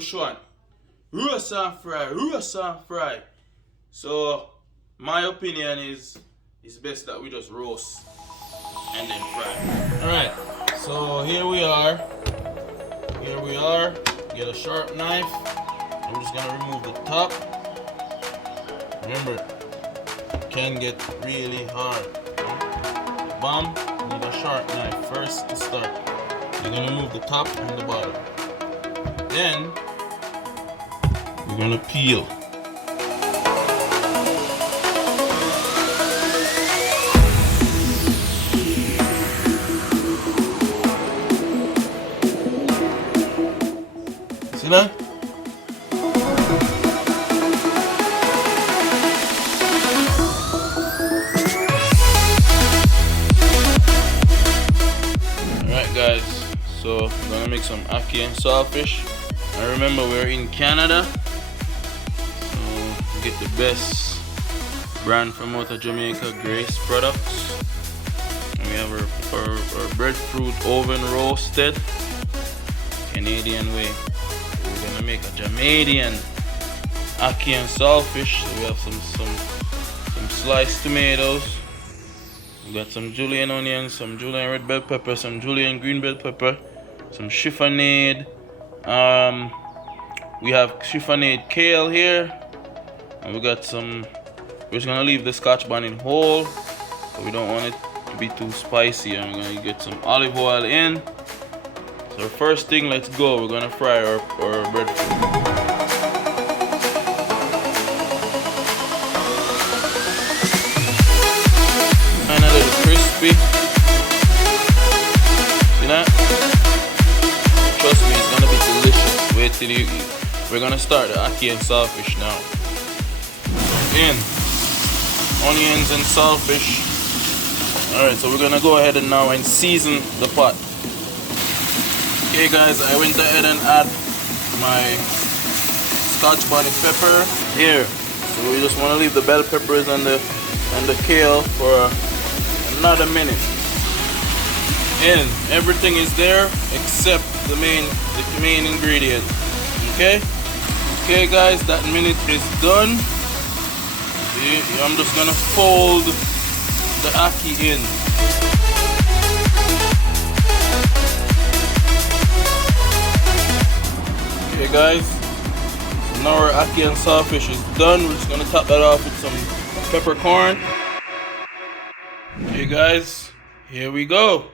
which one? Roast and fry, roast and fry. So my opinion is it's best that we just roast and then fry. Alright, so here we are. Here we are. Get a sharp knife. I'm just gonna remove the top. Remember, it can get really hard. Bam, need a sharp knife first to start. You're gonna remove the top and the bottom. Then we're gonna peel. See that? Alright guys, so I'm gonna make some ackee and saltfish. And remember, we're in Canada, so we get the best brand from out of Jamaica, Grace Products. And we have our breadfruit oven roasted Canadian way. So we're gonna make a Jamaican ackee and saltfish. So we have some sliced tomatoes. We got some julienne onions, some julienne red bell pepper, some julienne green bell pepper, some chiffonade. We have chiffonade kale here, and we got some. We're just gonna leave the scotch bonnet whole, so we don't want it to be too spicy. And we're gonna get some olive oil in. So first thing, let's go. We're gonna fry our breadfruit. And a little crispy. See that? Trust me, it's gonna be delicious. Wait till you eat. We're gonna start the ackee and saltfish now. In onions and saltfish. Alright, so we're gonna go ahead and now and season the pot. Okay guys, I went ahead and add my scotch bonnet pepper here. So we just wanna leave the bell peppers and the kale for another minute. And everything is there except the main ingredient. Okay guys, that minute is done. See, I'm just gonna fold the ackee in. Okay guys, so now our ackee and saltfish is done. We're just gonna top that off with some peppercorn. Okay guys, here we go.